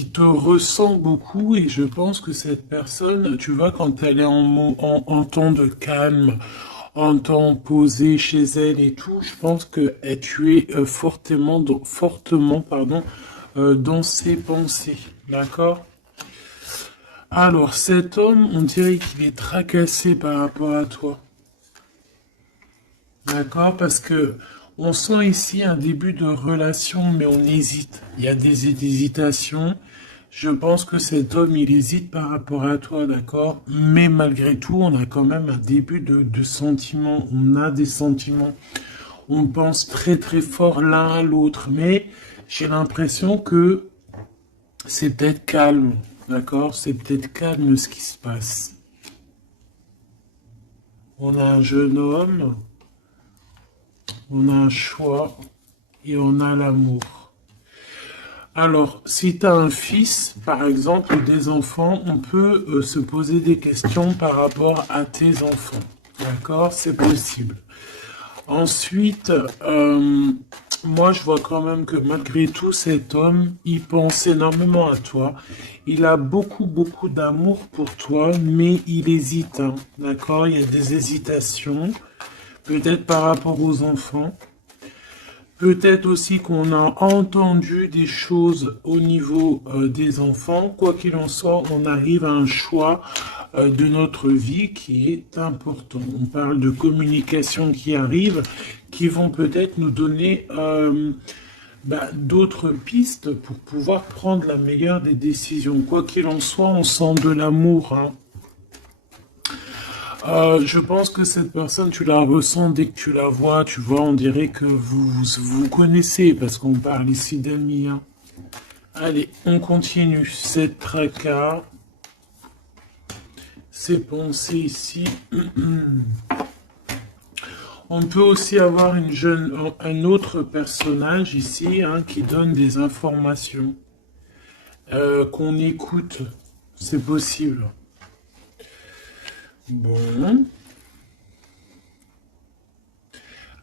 qui te ressent beaucoup et je pense que cette personne, tu vois, quand elle est en temps de calme, en temps posé chez elle et tout, je pense que tu es fortement, pardon, dans ses pensées, d'accord? Alors, cet homme, on dirait qu'il est tracassé par rapport à toi. D'accord? Parce que on sent ici un début de relation, mais on hésite. Il y a des hésitations. Je pense que cet homme, il hésite par rapport à toi, d'accord? Mais malgré tout, on a quand même un début de sentiments. On a des sentiments. On pense très très fort l'un à l'autre. Mais j'ai l'impression que c'est peut-être calme, d'accord? C'est peut-être calme ce qui se passe. On a un jeune homme, on a un choix et on a l'amour. Alors, si tu as un fils, par exemple, ou des enfants, on peut se poser des questions par rapport à tes enfants. D'accord? C'est possible. Ensuite, moi, je vois quand même que malgré tout, cet homme, il pense énormément à toi. Il a beaucoup, beaucoup d'amour pour toi, mais il hésite, hein. D'accord? Il y a des hésitations, peut-être par rapport aux enfants. Peut-être aussi qu'on a entendu des choses au niveau des enfants. Quoi qu'il en soit, on arrive à un choix de notre vie qui est important. On parle de communication qui arrive, qui vont peut-être nous donner d'autres pistes pour pouvoir prendre la meilleure des décisions. Quoi qu'il en soit, on sent de l'amour, hein. Je pense que cette personne, tu la ressens dès que tu la vois, tu vois, on dirait que vous connaissez, parce qu'on parle ici d'amis, hein. Allez, on continue. Cette tracas, ces pensées ici. On peut aussi avoir un autre personnage ici, hein, qui donne des informations, qu'on écoute. C'est possible. Bon.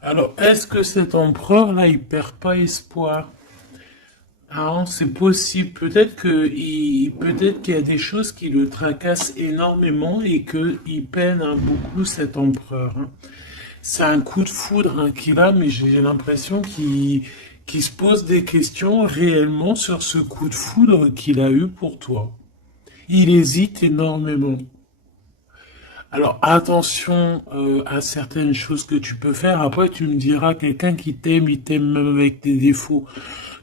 Alors, est-ce que cet empereur-là, il perd pas espoir? Ah, c'est possible. Peut-être qu'il y a des choses qui le tracassent énormément et qu'il peine, hein, beaucoup cet empereur, hein. C'est un coup de foudre, hein, qu'il a, mais j'ai l'impression qu'il se pose des questions réellement sur ce coup de foudre qu'il a eu pour toi. Il hésite énormément. Alors attention à certaines choses que tu peux faire. Après, tu me diras, quelqu'un qui t'aime, il t'aime même avec tes défauts.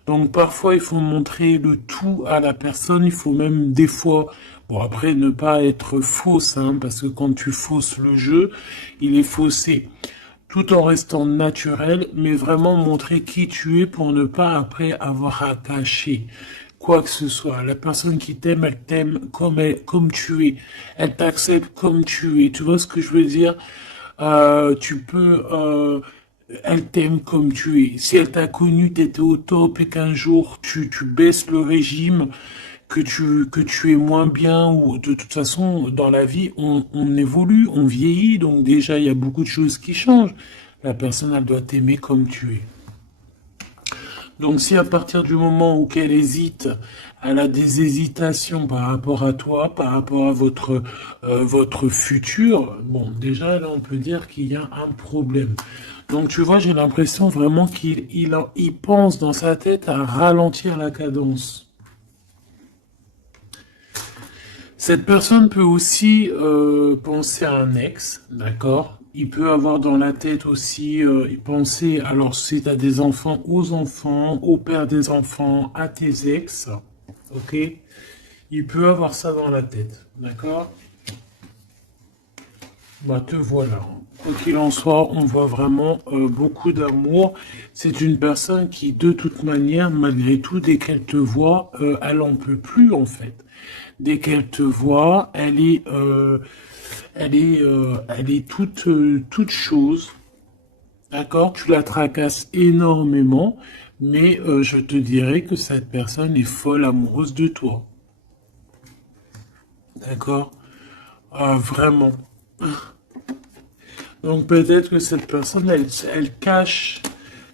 Donc parfois, il faut montrer le tout à la personne. Il faut même des fois, bon après, ne pas être fausse, hein, parce que quand tu fausses le jeu, il est faussé. Tout en restant naturel, mais vraiment montrer qui tu es pour ne pas après avoir à cacher quoi que ce soit. La personne qui t'aime, elle t'aime comme tu es. Elle t'accepte comme tu es. Tu vois ce que je veux dire? Elle t'aime comme tu es. Si elle t'a connu, t'étais au top et qu'un jour tu baisses le régime, que tu es moins bien, ou de toute façon, dans la vie, on évolue, on vieillit, donc déjà, il y a beaucoup de choses qui changent. La personne, elle doit t'aimer comme tu es. Donc si à partir du moment où qu'elle hésite, elle a des hésitations par rapport à toi, par rapport à votre futur, bon, déjà là on peut dire qu'il y a un problème. Donc tu vois, j'ai l'impression vraiment qu'il pense dans sa tête à ralentir la cadence. Cette personne peut aussi penser à un ex, d'accord? Il peut avoir dans la tête aussi y penser, alors si tu as des enfants, aux enfants, au père des enfants, à tes ex, ok? Il peut avoir ça dans la tête, d'accord? Bah te voilà. Quoi qu'il en soit, on voit vraiment beaucoup d'amour. C'est une personne qui, de toute manière, malgré tout, dès qu'elle te voit, elle en peut plus en fait. Dès qu'elle te voit, elle est toute chose. D'accord? Tu la tracasses énormément, mais je te dirais que cette personne est folle amoureuse de toi. D'accord? Vraiment. Donc peut-être que cette personne, elle cache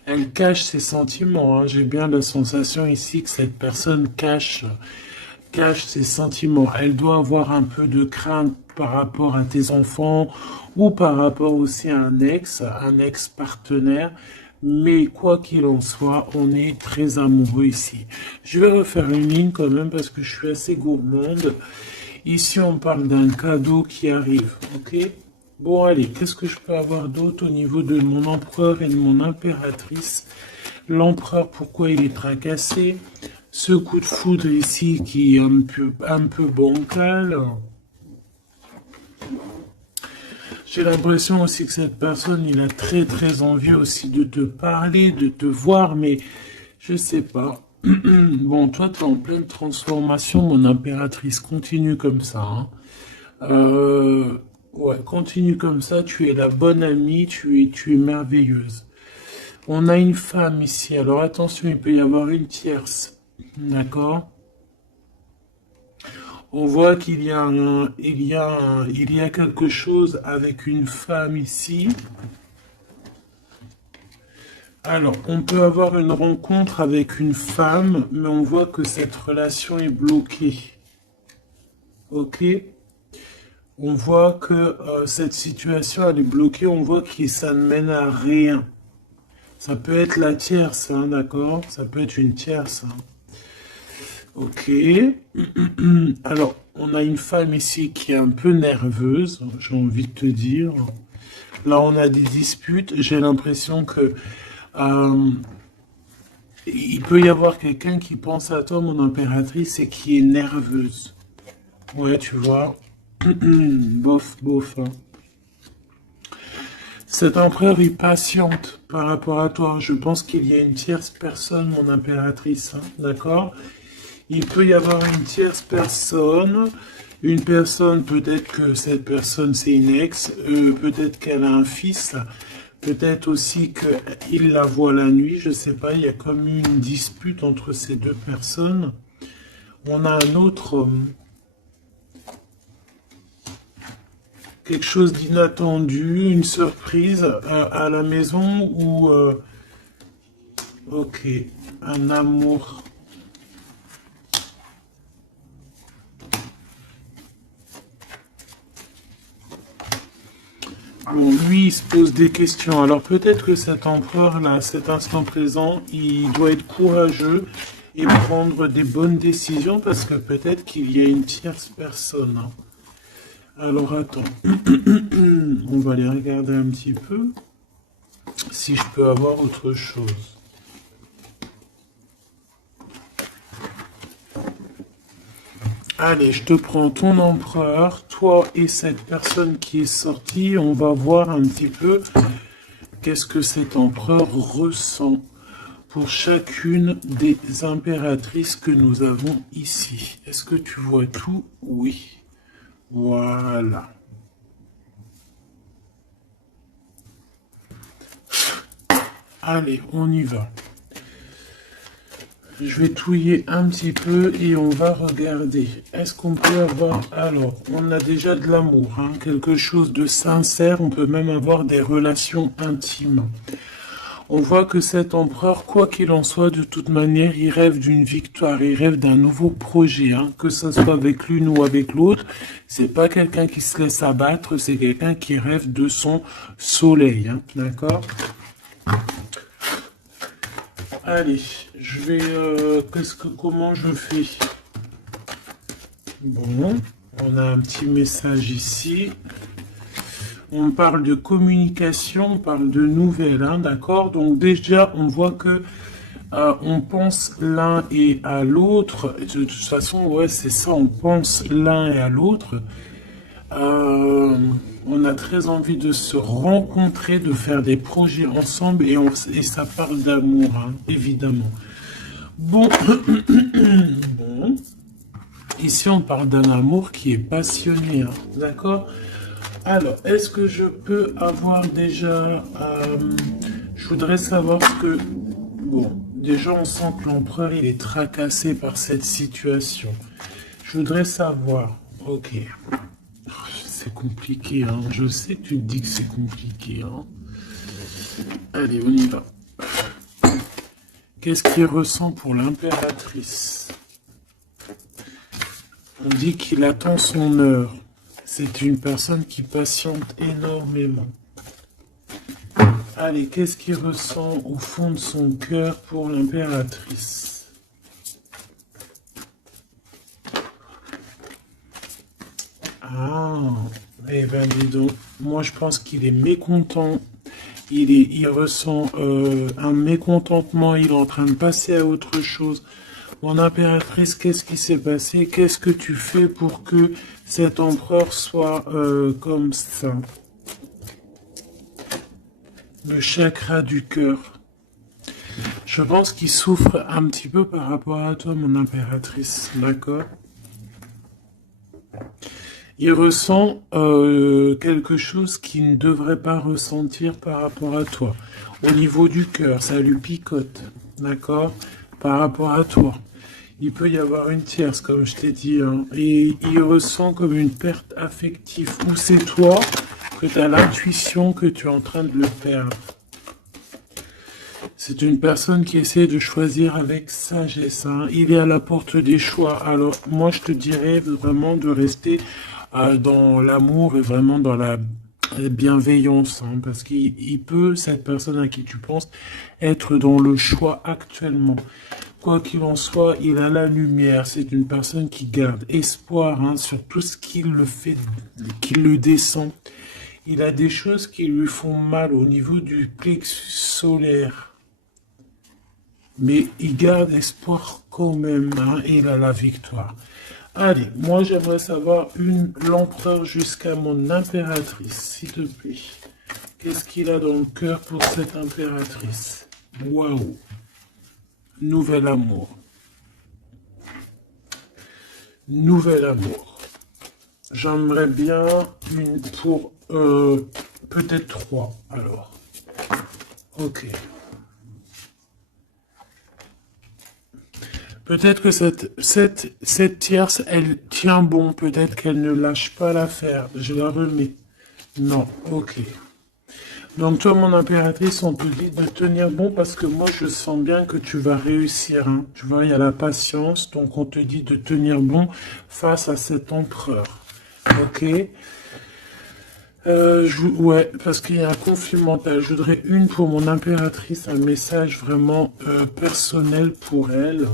Elle cache ses sentiments, hein. J'ai bien la sensation ici que cette personne cache ses sentiments. Elle doit avoir un peu de crainte par rapport à tes enfants ou par rapport aussi à un ex-partenaire. Mais quoi qu'il en soit, on est très amoureux ici. Je vais refaire une ligne quand même parce que je suis assez gourmande. Ici, on parle d'un cadeau qui arrive, ok? Bon, allez, qu'est-ce que je peux avoir d'autre au niveau de mon empereur et de mon impératrice? L'empereur, pourquoi il est tracassé? Ce coup de foudre ici qui est un peu bancal. J'ai l'impression aussi que cette personne, il a très très envie aussi de te parler, de te voir, mais je sais pas. Bon, toi, tu es en pleine transformation, mon impératrice. Continue comme ça, hein. Euh, ouais, continue comme ça. Tu es la bonne amie, tu es merveilleuse. On a une femme ici. Alors attention, il peut y avoir une tierce. D'accord? On voit qu'il y a il y a quelque chose avec une femme ici. Alors, on peut avoir une rencontre avec une femme, mais on voit que cette relation est bloquée. Ok? On voit que cette situation, elle est bloquée. On voit que ça ne mène à rien. Ça peut être la tierce, hein, d'accord? Ça peut être une tierce, hein. Ok. Alors, on a une femme ici qui est un peu nerveuse, j'ai envie de te dire. Là, on a des disputes. J'ai l'impression que euh, il peut y avoir quelqu'un qui pense à toi, mon impératrice, et qui est nerveuse. Ouais, tu vois. Bof, bof, hein. Cet empereur est patiente par rapport à toi. Je pense qu'il y a une tierce personne, mon impératrice, hein, d'accord? Il peut y avoir une personne, peut-être que cette personne c'est une ex, peut-être qu'elle a un fils, peut-être aussi qu'il la voit la nuit, je sais pas, il y a comme une dispute entre ces deux personnes. On a un autre, quelque chose d'inattendu, une surprise à la maison ou, ok, un amour. Bon, lui, il se pose des questions. Alors peut-être que cet empereur-là, à cet instant présent, il doit être courageux et prendre des bonnes décisions parce que peut-être qu'il y a une tierce personne, hein. Alors attends, on va aller regarder un petit peu si je peux avoir autre chose. Allez, je te prends ton empereur, toi et cette personne qui est sortie. On va voir un petit peu qu'est-ce que cet empereur ressent pour chacune des impératrices que nous avons ici. Est-ce que tu vois tout? Oui. Voilà. Allez, on y va. Je vais touiller un petit peu et on va regarder. Est-ce qu'on peut avoir... Alors, on a déjà de l'amour, hein, quelque chose de sincère. On peut même avoir des relations intimes. On voit que cet empereur, quoi qu'il en soit, de toute manière, il rêve d'une victoire, il rêve d'un nouveau projet, hein, que ce soit avec l'une ou avec l'autre. C'est pas quelqu'un qui se laisse abattre, c'est quelqu'un qui rêve de son soleil, hein, d'accord? Allez, je vais, comment je fais? Bon, on a un petit message ici. On parle de communication, on parle de nouvelles, hein, d'accord? Donc déjà, on voit que on pense l'un et à l'autre. De toute façon, ouais, c'est ça, on pense l'un et à l'autre. On a très envie de se rencontrer, de faire des projets ensemble et ça parle d'amour, hein, évidemment. Bon, bon, ici on parle d'un amour qui est passionné, hein, d'accord? Alors, est-ce que je peux avoir déjà... je voudrais savoir ce que... Bon, déjà on sent que l'empereur il est tracassé par cette situation. Je voudrais savoir... Ok. C'est compliqué, hein. Je sais que tu te dis que c'est compliqué, hein. Allez, on y va. Qu'est-ce qu'il ressent pour l'impératrice? On dit qu'il attend son heure. C'est une personne qui patiente énormément. Allez, qu'est-ce qu'il ressent au fond de son cœur pour l'impératrice? Ah, eh ben dis donc, moi je pense qu'il est mécontent. Il ressent un mécontentement, il est en train de passer à autre chose. Mon impératrice, qu'est-ce qui s'est passé? Qu'est-ce que tu fais pour que cet empereur soit comme ça? Le chakra du cœur. Je pense qu'il souffre un petit peu par rapport à toi, mon impératrice, d'accord? Il ressent quelque chose qu'il ne devrait pas ressentir par rapport à toi. Au niveau du cœur, ça lui picote, d'accord? Par rapport à toi. Il peut y avoir une tierce, comme je t'ai dit, hein, et il ressent comme une perte affective. Ou c'est toi que tu as l'intuition que tu es en train de le perdre. C'est une personne qui essaie de choisir avec sagesse. Hein. Il est à la porte des choix. Alors, moi, je te dirais vraiment de rester dans l'amour et vraiment dans la bienveillance. Hein, parce qu'il peut, cette personne à qui tu penses, être dans le choix actuellement. Quoi qu'il en soit, il a la lumière. C'est une personne qui garde espoir hein, sur tout ce qui le fait, qui le descend. Il a des choses qui lui font mal au niveau du plexus solaire. Mais il garde espoir quand même, hein, et il a la victoire. Allez, moi j'aimerais savoir l'empereur jusqu'à mon impératrice, s'il te plaît. Qu'est-ce qu'il a dans le cœur pour cette impératrice? Waouh! Nouvel amour. Nouvel amour. J'aimerais bien une pour peut-être 3, alors. Ok. Peut-être que cette tierce, elle tient bon. Peut-être qu'elle ne lâche pas l'affaire. Je la remets. Non, ok. Donc toi, mon impératrice, on te dit de tenir bon parce que moi, je sens bien que tu vas réussir. Hein. Tu vois, il y a la patience. Donc on te dit de tenir bon face à cet empereur. Ok. Ouais, parce qu'il y a un conflit mental. Je voudrais une pour mon impératrice, un message vraiment personnel pour elle.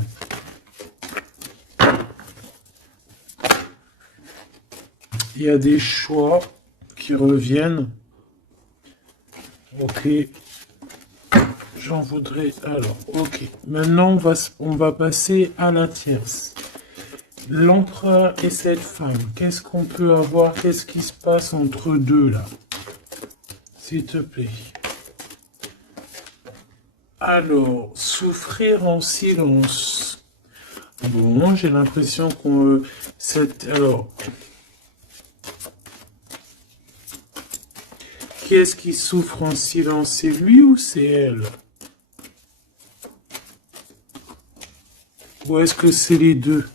Il y a des choix qui reviennent. Ok. J'en voudrais. Alors, ok. Maintenant, on va passer à la tierce. L'empereur et cette femme. Qu'est-ce qu'on peut avoir? Qu'est-ce qui se passe entre deux, là? S'il te plaît. Alors, souffrir en silence. Bon, j'ai l'impression qu'on... Alors... Qui est-ce qui souffre en silence? C'est lui ou c'est elle? Ou est-ce que c'est les deux?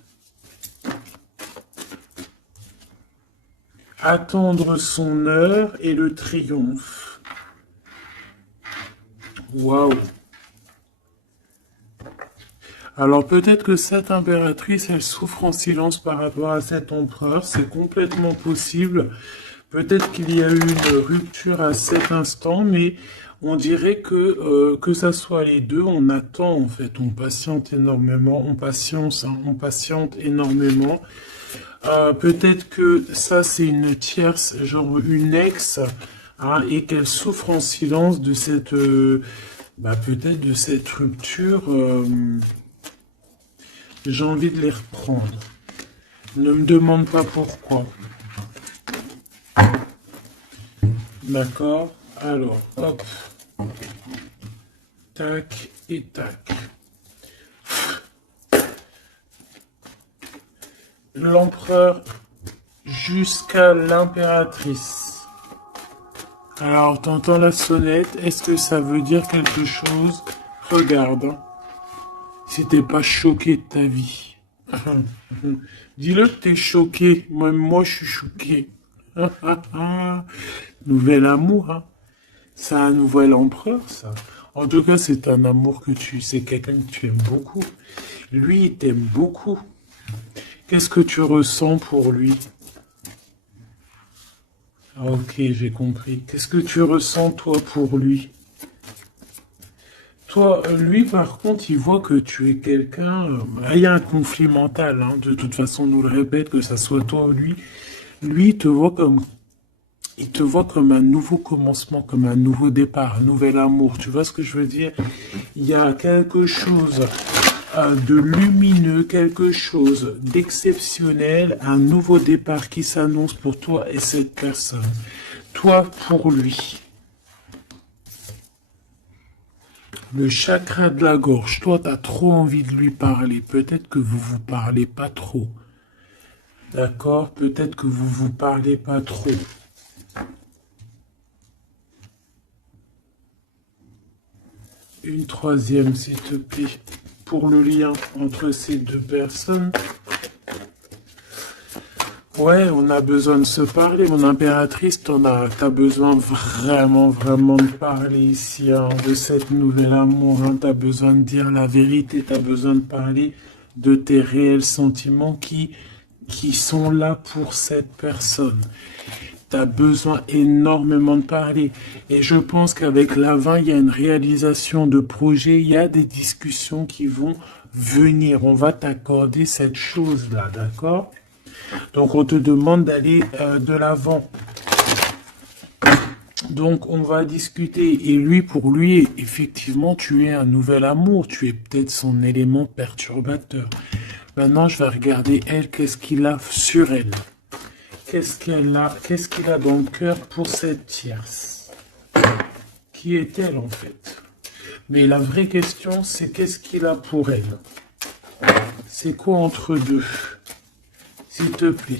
Attendre son heure et le triomphe. Waouh! Alors peut-être que cette impératrice, elle souffre en silence par rapport à cet empereur. C'est complètement possible. Peut-être qu'il y a eu une rupture à cet instant, mais on dirait que ça soit les deux, on attend en fait, on patiente énormément, on patiente énormément. Peut-être que ça c'est une tierce, genre une ex, hein, et qu'elle souffre en silence de cette, peut-être de cette rupture. J'ai envie de les reprendre. Ne me demande pas pourquoi. D'accord. Alors, hop. Tac et tac. L'empereur jusqu'à l'impératrice. Alors, t'entends la sonnette. Est-ce que ça veut dire quelque chose? Regarde. Hein. Si t'es pas choqué de ta vie. Dis-le que t'es choqué. Même moi, je suis choqué. Nouvel amour, hein. C'est un nouvel empereur, ça. En tout cas, c'est un amour c'est quelqu'un que tu aimes beaucoup. Lui, il t'aime beaucoup. Qu'est-ce que tu ressens pour lui? Ah, ok, j'ai compris. Qu'est-ce que tu ressens, toi, pour lui? Toi, lui, par contre, il voit que tu es quelqu'un... il y a un conflit mental, hein. De toute façon, on nous le répète, que ça soit toi ou lui. Lui, il te voit comme un nouveau commencement, comme un nouveau départ, un nouvel amour. Tu vois ce que je veux dire? Il y a quelque chose de lumineux, quelque chose d'exceptionnel, un nouveau départ qui s'annonce pour toi et cette personne. Toi pour lui. Le chakra de la gorge, toi, tu as trop envie de lui parler. Peut-être que vous vous parlez pas trop. D'accord? Peut-être que vous vous parlez pas trop. Une troisième, s'il te plaît, pour le lien entre ces deux personnes. Ouais, on a besoin de se parler, mon impératrice, t'as besoin vraiment, vraiment de parler ici, hein, de cette nouvelle amour, hein, t'as besoin de dire la vérité, t'as besoin de parler de tes réels sentiments qui sont là pour cette personne. Tu as besoin énormément de parler. Et je pense qu'avec la 20, il y a une réalisation de projet, il y a des discussions qui vont venir. On va t'accorder cette chose-là, d'accord? Donc, on te demande d'aller de l'avant. Donc, on va discuter. Et lui, pour lui, effectivement, tu es un nouvel amour. Tu es peut-être son élément perturbateur. Maintenant, je vais regarder elle, qu'est-ce qu'il a sur elle. Qu'est-ce qu'il a dans le cœur pour cette tierce? Qui est-elle en fait? Mais la vraie question, c'est qu'est-ce qu'il a pour elle? C'est quoi entre deux? S'il te plaît.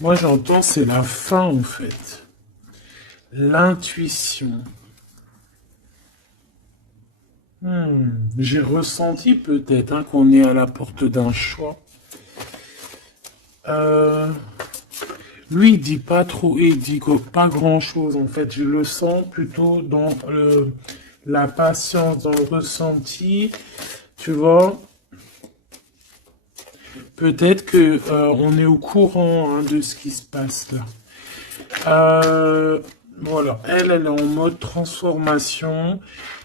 Moi j'entends c'est la fin en fait. L'intuition. J'ai ressenti peut-être hein, qu'on est à la porte d'un choix. Lui, il dit pas trop, il dit pas grand-chose, en fait. Je le sens plutôt dans la patience, dans le ressenti, tu vois. Peut-être que on est au courant hein, de ce qui se passe là. Voilà, elle est en mode transformation.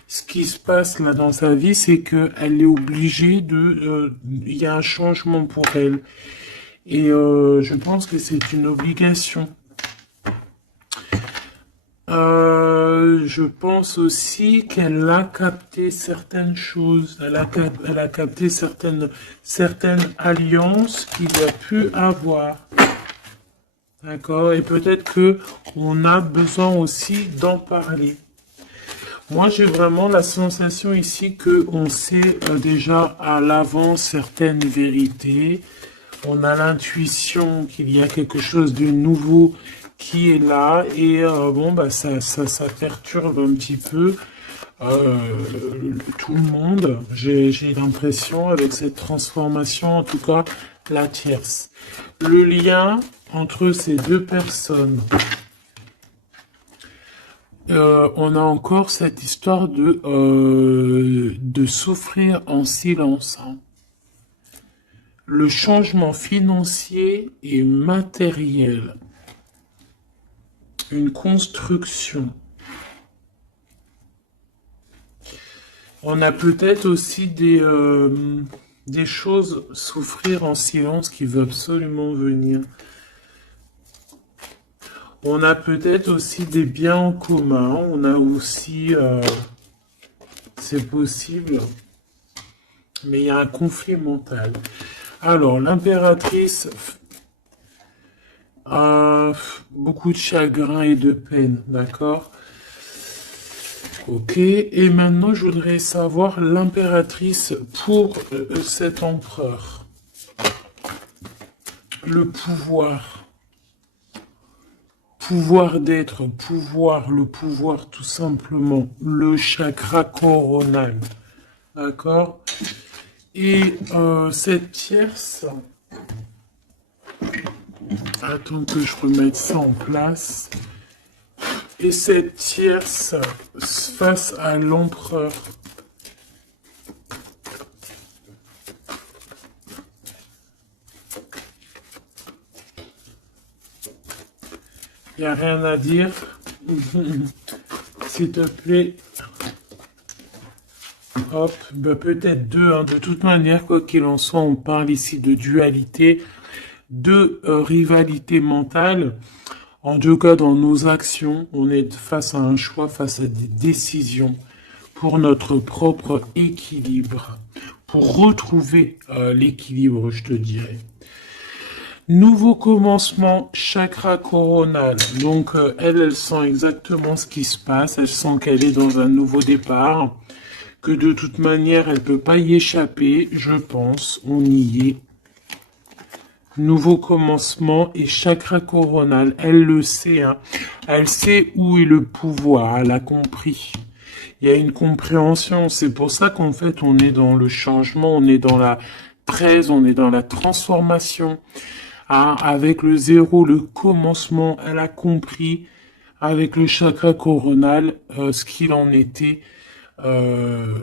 Ce qui se passe là dans sa vie, c'est qu'elle est obligée de... Il y a un changement pour elle. Et je pense que c'est une obligation. Je pense aussi qu'elle a capté certaines choses. Elle a capté certaines alliances qu'il a pu avoir. D'accord? Et peut-être que on a besoin aussi d'en parler. Moi, j'ai vraiment la sensation ici que on sait déjà à l'avance certaines vérités. On a l'intuition qu'il y a quelque chose de nouveau qui est là et bon bah ça perturbe un petit peu tout le monde. J'ai l'impression avec cette transformation, en tout cas la tierce. Le lien entre ces deux personnes. On a encore cette histoire de souffrir en silence. Hein. Le changement financier et matériel. Une construction. On a peut-être aussi des choses souffrir en silence qui veulent absolument venir. On a peut-être aussi des biens en commun. On a aussi... c'est possible. Mais il y a un conflit mental. Alors, l'impératrice a beaucoup de chagrin et de peine, d'accord? Ok, et maintenant je voudrais savoir l'impératrice pour cet empereur. Le pouvoir. Pouvoir d'être, pouvoir, le pouvoir tout simplement. Le chakra coronal. D'accord? Et cette tierce, attends que je remette ça en place. et cette tierce face à l'empereur. Il n'y a rien à dire. S'il te plaît. Hop, bah peut-être deux, hein. De toute manière, quoi qu'il en soit, on parle ici de dualité, de rivalité mentale. En tout cas, dans nos actions, on est face à un choix, face à des décisions pour notre propre équilibre, pour retrouver l'équilibre, je te dirais. Nouveau commencement, chakra coronal. Donc, elle sent exactement ce qui se passe. Elle sent qu'elle est dans un nouveau départ. Que de toute manière, elle peut pas y échapper, je pense. On y est. Nouveau commencement et chakra coronal. Elle le sait, hein. Elle sait où est le pouvoir. Elle a compris. Il y a une compréhension. C'est pour ça qu'en fait, on est dans le changement. On est dans la 13. On est dans la transformation. Ah, avec le 0, le commencement, elle a compris avec le chakra coronal ce qu'il en était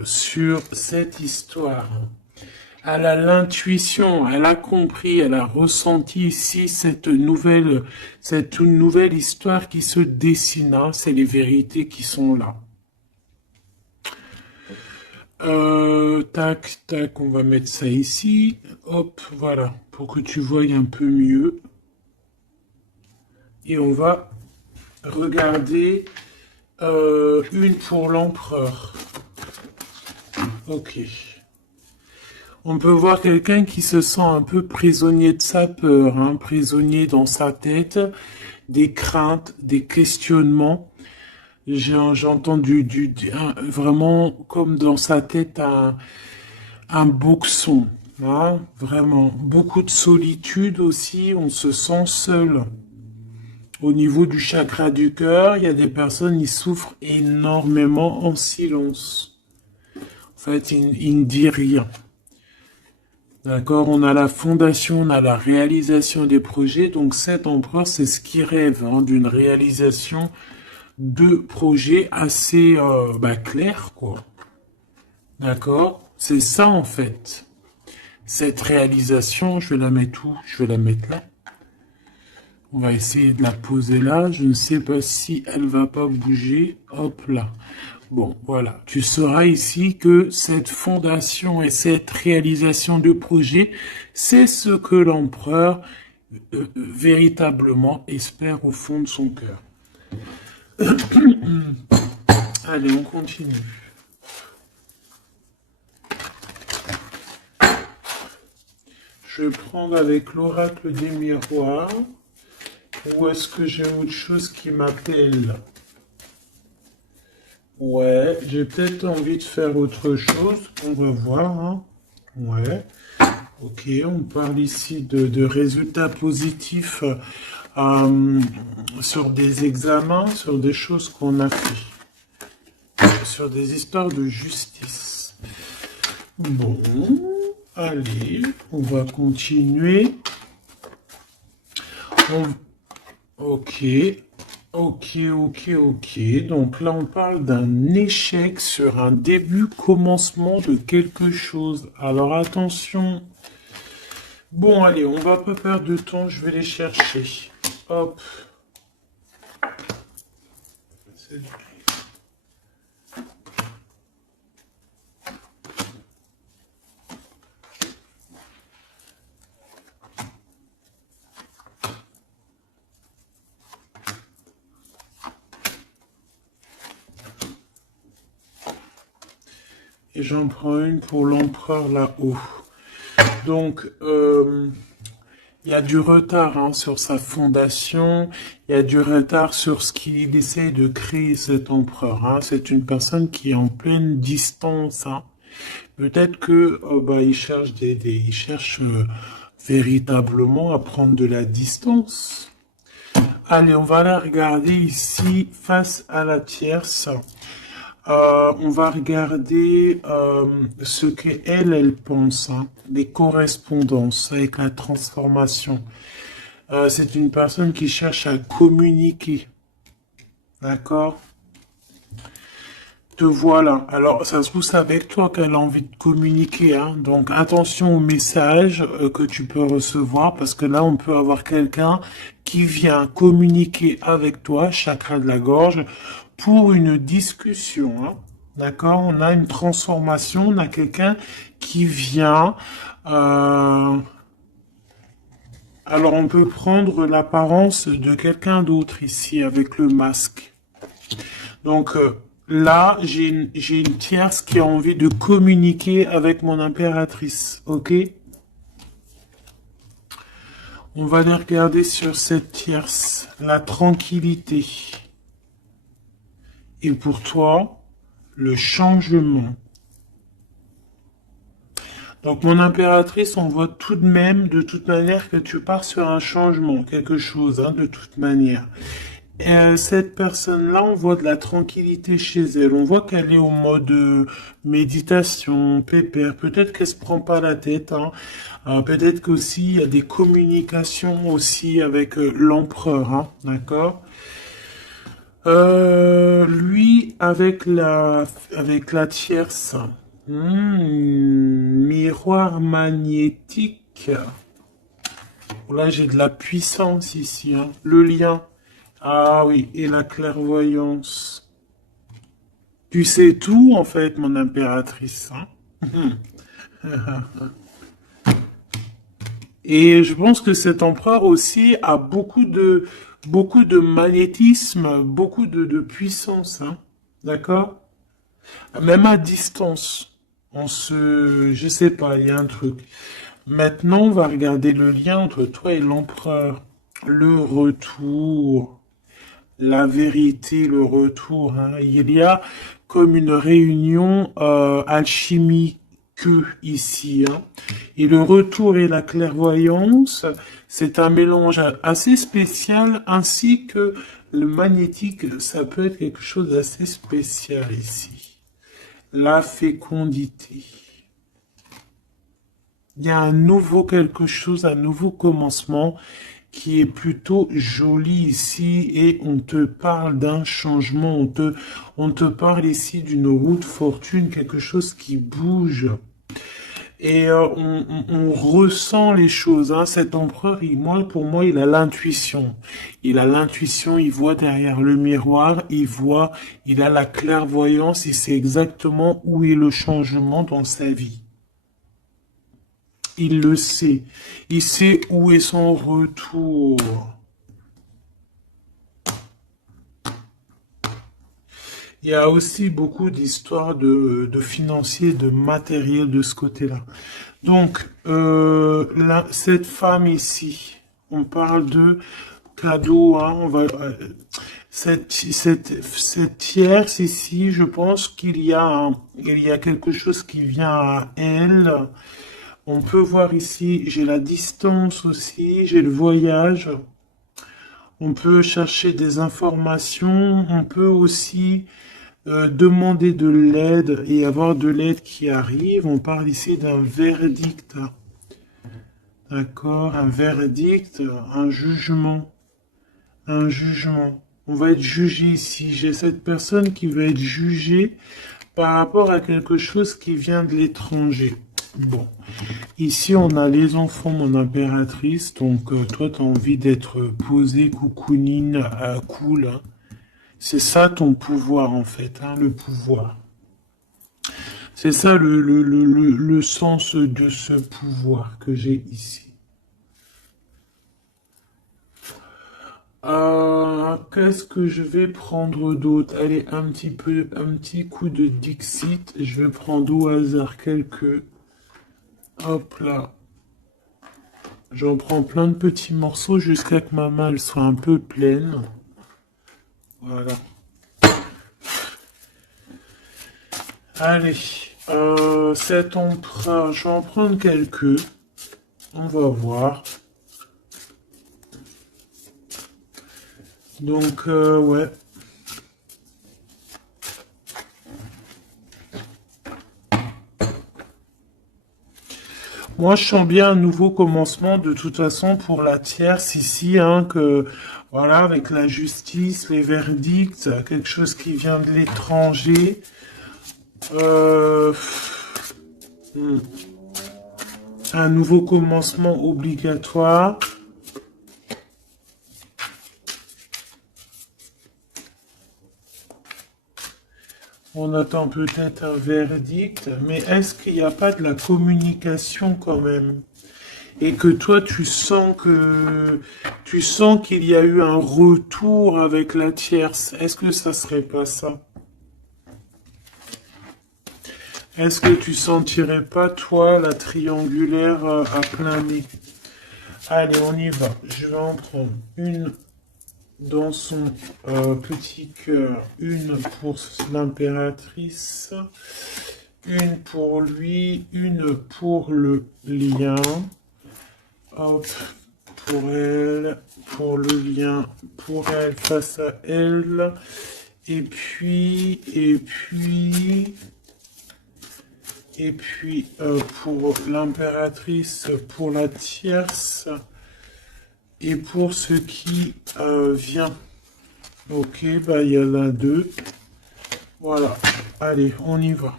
sur cette histoire. Elle a l'intuition, elle a compris, elle a ressenti ici cette nouvelle histoire qui se dessine. Hein, c'est les vérités qui sont là. Tac, tac, on va mettre ça ici. Hop, voilà, pour que tu voies un peu mieux. Et on va regarder une pour l'empereur. Ok. On peut voir quelqu'un qui se sent un peu prisonnier de sa peur, hein, prisonnier dans sa tête, des craintes, des questionnements. J'ai entendu vraiment comme dans sa tête un boxon, hein, vraiment. Beaucoup de solitude aussi, on se sent seul. Au niveau du chakra du cœur, il y a des personnes qui souffrent énormément en silence. En fait, ils ne disent rien. D'accord, on a la fondation, on a la réalisation des projets. Donc cet empereur, c'est ce qui rêve, hein, d'une réalisation de projets assez clairs, quoi. D'accord, c'est ça en fait. Cette réalisation, je vais la mettre où? Je vais la mettre là. On va essayer de la poser là. Je ne sais pas si elle va pas bouger. Hop là. Bon, voilà. Tu sauras ici que cette fondation et cette réalisation de projet, c'est ce que l'empereur véritablement espère au fond de son cœur. Allez, on continue. Je vais prendre avec l'oracle des miroirs. Ou est-ce que j'ai autre chose qui m'appelle? Ouais, j'ai peut-être envie de faire autre chose. On va voir. Hein. Ouais. Ok, on parle ici de résultats positifs sur des examens, sur des choses qu'on a fait. Sur des histoires de justice. Bon, allez, on va continuer. Ok, Donc là, on parle d'un échec sur un début, commencement de quelque chose. Alors attention. Bon, allez, on va pas perdre de temps, je vais les chercher. Hop. Et j'en prends une pour l'empereur là-haut. Donc, il y a du retard hein, sur sa fondation, il y a du retard sur ce qu'il essaie de créer cet empereur. Hein. C'est une personne qui est en pleine distance. Hein. Peut-être que il cherche il cherche véritablement à prendre de la distance. Allez, on va la regarder ici face à la tierce. On va regarder ce qu'elle pense, hein, les correspondances avec la transformation. C'est une personne qui cherche à communiquer. D'accord? Te voilà. Alors, ça se trouve, c'est avec toi qu'elle a envie de communiquer, hein. Donc, attention aux messages que tu peux recevoir, parce que là, on peut avoir quelqu'un qui vient communiquer avec toi, chakra de la gorge, pour une discussion, hein. D'accord? On a une transformation, on a quelqu'un qui vient. euh, Alors, on peut prendre l'apparence de quelqu'un d'autre ici avec le masque. Donc là, j'ai une tierce qui a envie de communiquer avec mon impératrice. Ok? On va aller regarder sur cette tierce. La tranquillité. Et pour toi, le changement. Donc mon impératrice, on voit tout de même, de toute manière, que tu pars sur un changement, quelque chose, hein, de toute manière. Cette personne-là, on voit de la tranquillité chez elle. On voit qu'elle est au mode méditation, pépère. Peut-être qu'elle se prend pas la tête, hein. Peut-être qu'aussi il y a des communications aussi avec l'empereur, hein, d'accord? Lui avec la tierce. Miroir magnétique. Là, j'ai de la puissance ici, hein. Le lien. Ah oui, et la clairvoyance. Tu sais tout, en fait, mon impératrice, hein. Et je pense que cet empereur aussi a beaucoup de magnétisme, beaucoup de puissance, hein. D'accord? Même à distance. Je sais pas, il y a un truc. Maintenant, on va regarder le lien entre toi et l'empereur. Le retour. La vérité, le retour, hein. Il y a comme une réunion alchimique ici, hein. Et le retour et la clairvoyance, c'est un mélange assez spécial, ainsi que le magnétique, ça peut être quelque chose d'assez spécial ici. La fécondité. Il y a un nouveau quelque chose, un nouveau commencement qui est plutôt joli ici et on te parle d'un changement, on te parle ici d'une route fortune, quelque chose qui bouge. Et on ressent les choses, hein. Cet empereur, pour moi, il a l'intuition. Il a l'intuition, il voit derrière le miroir, il a la clairvoyance, il sait exactement où est le changement dans sa vie. Il le sait. Il sait où est son retour. Il y a aussi beaucoup d'histoires de financiers, de matériel de ce côté-là. Donc, cette femme ici, on parle de cadeau, hein, cette tierce ici, je pense il y a quelque chose qui vient à elle. On peut voir ici, j'ai la distance aussi, j'ai le voyage. On peut chercher des informations. On peut aussi demander de l'aide et avoir de l'aide qui arrive. On parle ici d'un verdict. D'accord? Un verdict, un jugement. Un jugement. On va être jugé ici. J'ai cette personne qui va être jugée par rapport à quelque chose qui vient de l'étranger. Bon, ici on a les enfants, mon impératrice, donc toi tu as envie d'être posée, coucounine, cool, hein. C'est ça ton pouvoir en fait, hein, le pouvoir. C'est ça le sens de ce pouvoir que j'ai ici. Qu'est-ce que je vais prendre d'autre? Allez, un petit coup de Dixit. Je vais prendre au hasard quelques. Hop là. J'en prends plein de petits morceaux jusqu'à que ma malle soit un peu pleine. Voilà. Allez, cet emprunt, je vais en prendre quelques. On va voir. Donc, ouais. Moi, je sens bien un nouveau commencement de toute façon pour la tierce ici, hein, que voilà, avec la justice, les verdicts, quelque chose qui vient de l'étranger. Euh, hmm, un nouveau commencement obligatoire. On attend peut-être un verdict, mais est-ce qu'il n'y a pas de la communication quand même? Et que toi, tu sens qu'il y a eu un retour avec la tierce. Est-ce que ça serait pas ça? Est-ce que tu sentirais pas, toi, la triangulaire à plein nez? Allez, on y va. Je vais en prendre une dans son petit cœur, une pour l'impératrice, une pour lui, une pour le lien. Hop, pour elle, pour le lien, pour elle, face à elle. Et puis, pour l'impératrice, pour la tierce, et pour ce qui vient. Ok, bah il y en a deux. Voilà, allez, on y va.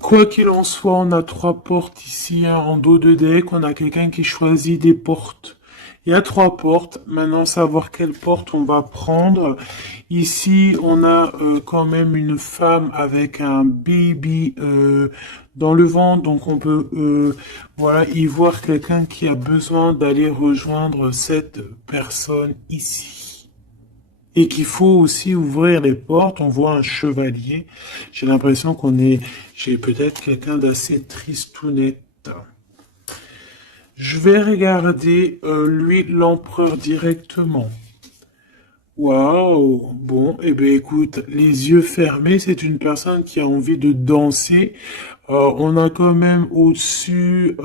Quoi qu'il en soit, on a trois portes ici, hein, en dos de deck. On a quelqu'un qui choisit des portes. Il y a trois portes. Maintenant, savoir quelle porte on va prendre. Ici, on a quand même une femme avec un baby dans le ventre. Donc, on peut voilà, y voir quelqu'un qui a besoin d'aller rejoindre cette personne ici. Et qu'il faut aussi ouvrir les portes. On voit un chevalier. J'ai l'impression j'ai peut-être quelqu'un d'assez tristounette. Je vais regarder, lui, l'empereur directement. Waouh! Bon, eh bien, écoute, les yeux fermés, c'est une personne qui a envie de danser. On a quand même au-dessus,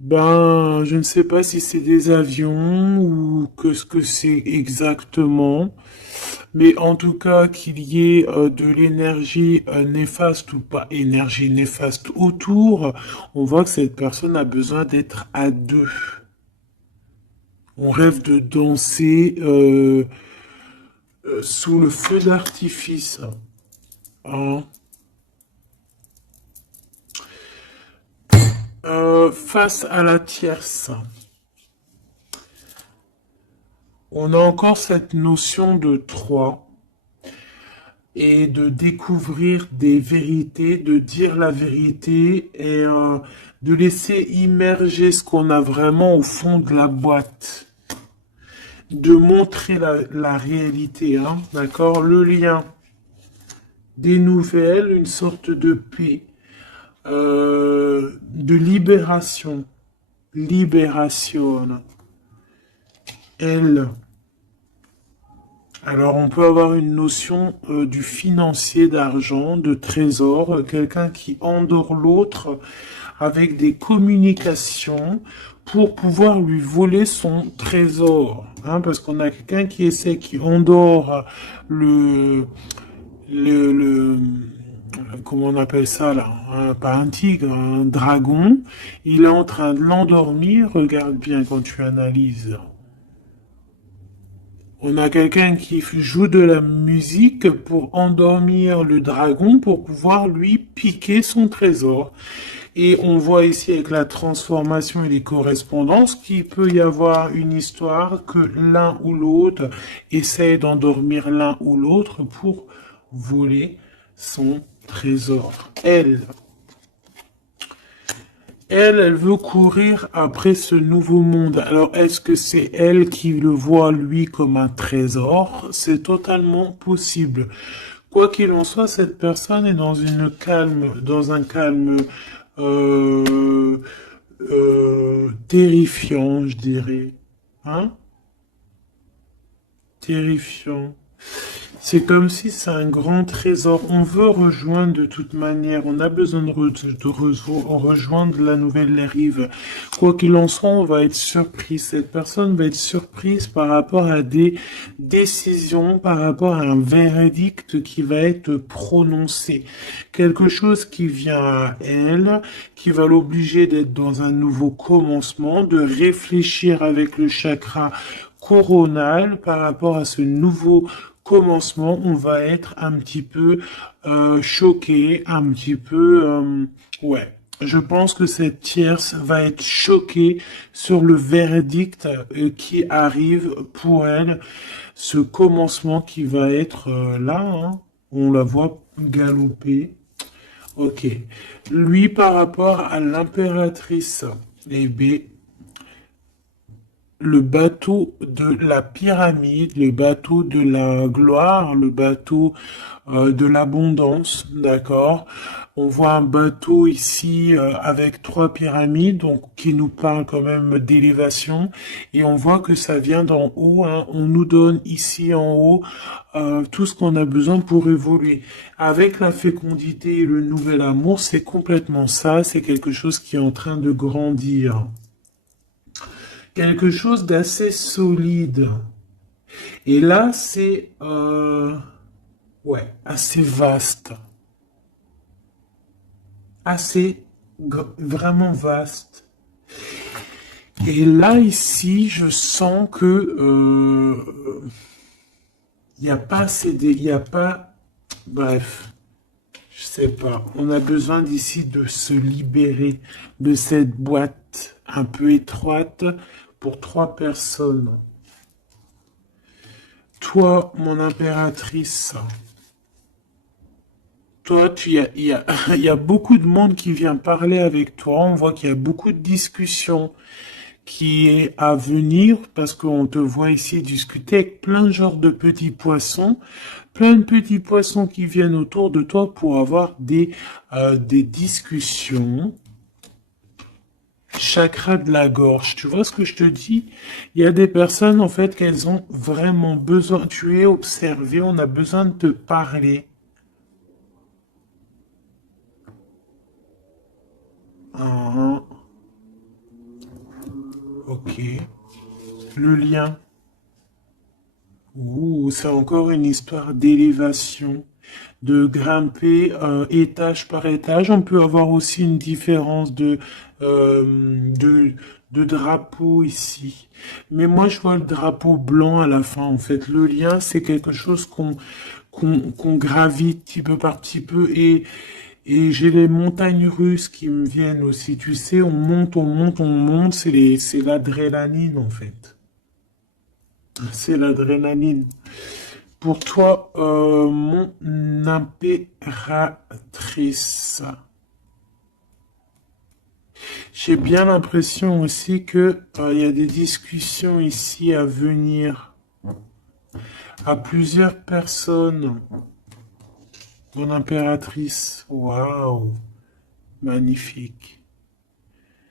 ben, je ne sais pas si c'est des avions ou que ce que c'est exactement. Mais en tout cas, qu'il y ait de l'énergie néfaste ou pas énergie néfaste autour, on voit que cette personne a besoin d'être à deux. On rêve de danser sous le feu d'artifice. Hein. Face à la tierce, on a encore cette notion de 3 et de découvrir des vérités, de dire la vérité et de laisser immerger ce qu'on a vraiment au fond de la boîte. De montrer la réalité, hein, d'accord? Le lien, des nouvelles, une sorte de paix, de libération, libération. Elle. Alors, on peut avoir une notion du financier, d'argent, de trésor, quelqu'un qui endort l'autre avec des communications pour pouvoir lui voler son trésor. Hein, parce qu'on a quelqu'un qui essaie, qui endort le, comment on appelle ça là, pas un tigre, un dragon. Il est en train de l'endormir. Regarde bien quand tu analyses. On a quelqu'un qui joue de la musique pour endormir le dragon pour pouvoir lui piquer son trésor. Et on voit ici avec la transformation et les correspondances qu'il peut y avoir une histoire que l'un ou l'autre essaie d'endormir l'un ou l'autre pour voler son trésor. Elle veut courir après ce nouveau monde. Alors, est-ce que c'est elle qui le voit, lui, comme un trésor? C'est totalement possible. Quoi qu'il en soit, cette personne est dans un calme euh, terrifiant, je dirais. Hein? Terrifiant. C'est comme si c'est un grand trésor. On veut rejoindre de toute manière. On a besoin rejoindre la nouvelle rive. Quoi qu'il en soit, on va être surpris. Cette personne va être surprise par rapport à des décisions, par rapport à un verdict qui va être prononcé. Quelque chose qui vient à elle, qui va l'obliger d'être dans un nouveau commencement, de réfléchir avec le chakra coronal par rapport à ce nouveau commencement. On va être un petit peu choqué, un petit peu ouais. Je pense que cette tierce va être choquée sur le verdict qui arrive pour elle, ce commencement qui va être là, hein. On la voit galoper. Ok. Lui, par rapport à l'impératrice, eh bien, le bateau de la pyramide, le bateau de la gloire, le bateau de l'abondance, d'accord? On voit un bateau ici avec trois pyramides, donc qui nous parle quand même d'élévation, et on voit que ça vient d'en haut, hein. On nous donne ici en haut tout ce qu'on a besoin pour évoluer. Avec la fécondité et le nouvel amour, c'est complètement ça, c'est quelque chose qui est en train de grandir. Quelque chose d'assez solide. Et là, c'est ouais, assez vaste. Assez vraiment vaste. Et là, ici, je sens que il n'y a pas assez de, il n'y a pas, bref, je sais pas. On a besoin d'ici de se libérer de cette boîte un peu étroite pour trois personnes. Toi, mon impératrice, toi, il y a beaucoup de monde qui vient parler avec toi. On voit qu'il y a beaucoup de discussions qui est à venir parce qu'on te voit ici discuter avec plein de genres de petits poissons, plein de petits poissons qui viennent autour de toi pour avoir des discussions. Chakra de la gorge, tu vois ce que je te dis? Il y a des personnes, en fait, qu'elles ont vraiment besoin. Tu es observé, on a besoin de te parler. Ah, ok. Le lien. Ouh, c'est encore une histoire d'élévation, de grimper étage par étage. On peut avoir aussi une différence de drapeau ici. Mais moi, je vois le drapeau blanc à la fin. En fait, le lien, c'est quelque chose qu'on gravite petit peu par petit peu. Et j'ai les montagnes russes qui me viennent aussi. Tu sais, on monte, on monte, on monte. C'est l'adrénaline, en fait. C'est l'adrénaline. Pour toi, mon impératrice, j'ai bien l'impression aussi que il y a des discussions ici à venir à plusieurs personnes. Mon impératrice, waouh, magnifique.